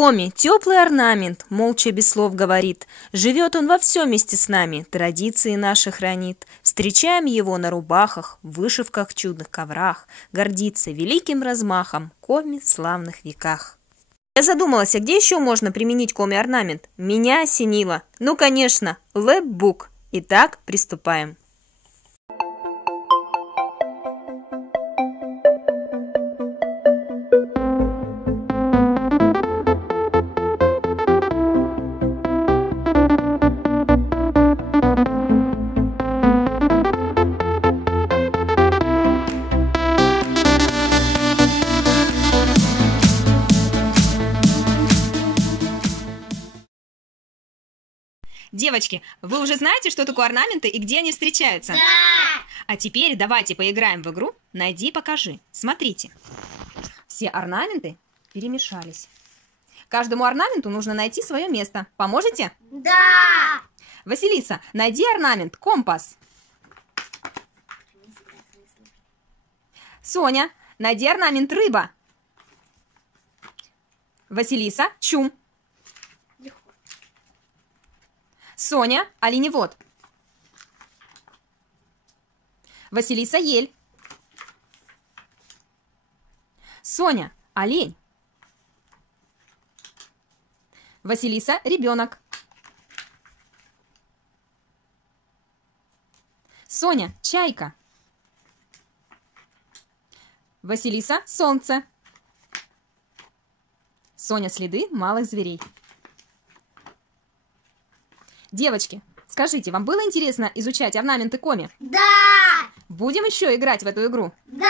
Коми, теплый орнамент, молча без слов говорит. Живет он во всем вместе с нами, традиции наши хранит. Встречаем его на рубахах, в вышивках, чудных коврах. Гордится великим размахом Коми в славных веках. Я задумалась, а где еще можно применить коми-орнамент? Меня осенило. Ну, конечно, лэпбук. Итак, приступаем. Девочки, вы уже знаете, что такое орнаменты и где они встречаются? Да! А теперь давайте поиграем в игру «Найди, покажи». Смотрите. Все орнаменты перемешались. Каждому орнаменту нужно найти свое место. Поможете? Да! Василиса, найди орнамент «Компас». Соня, найди орнамент «Рыба». Василиса, «Чум». Соня, оленевод. Василиса, ель. Соня, олень. Василиса, ребенок. Соня, чайка. Василиса, солнце. Соня, следы малых зверей. Девочки, скажите, вам было интересно изучать орнаменты коми? Да! Будем еще играть в эту игру? Да!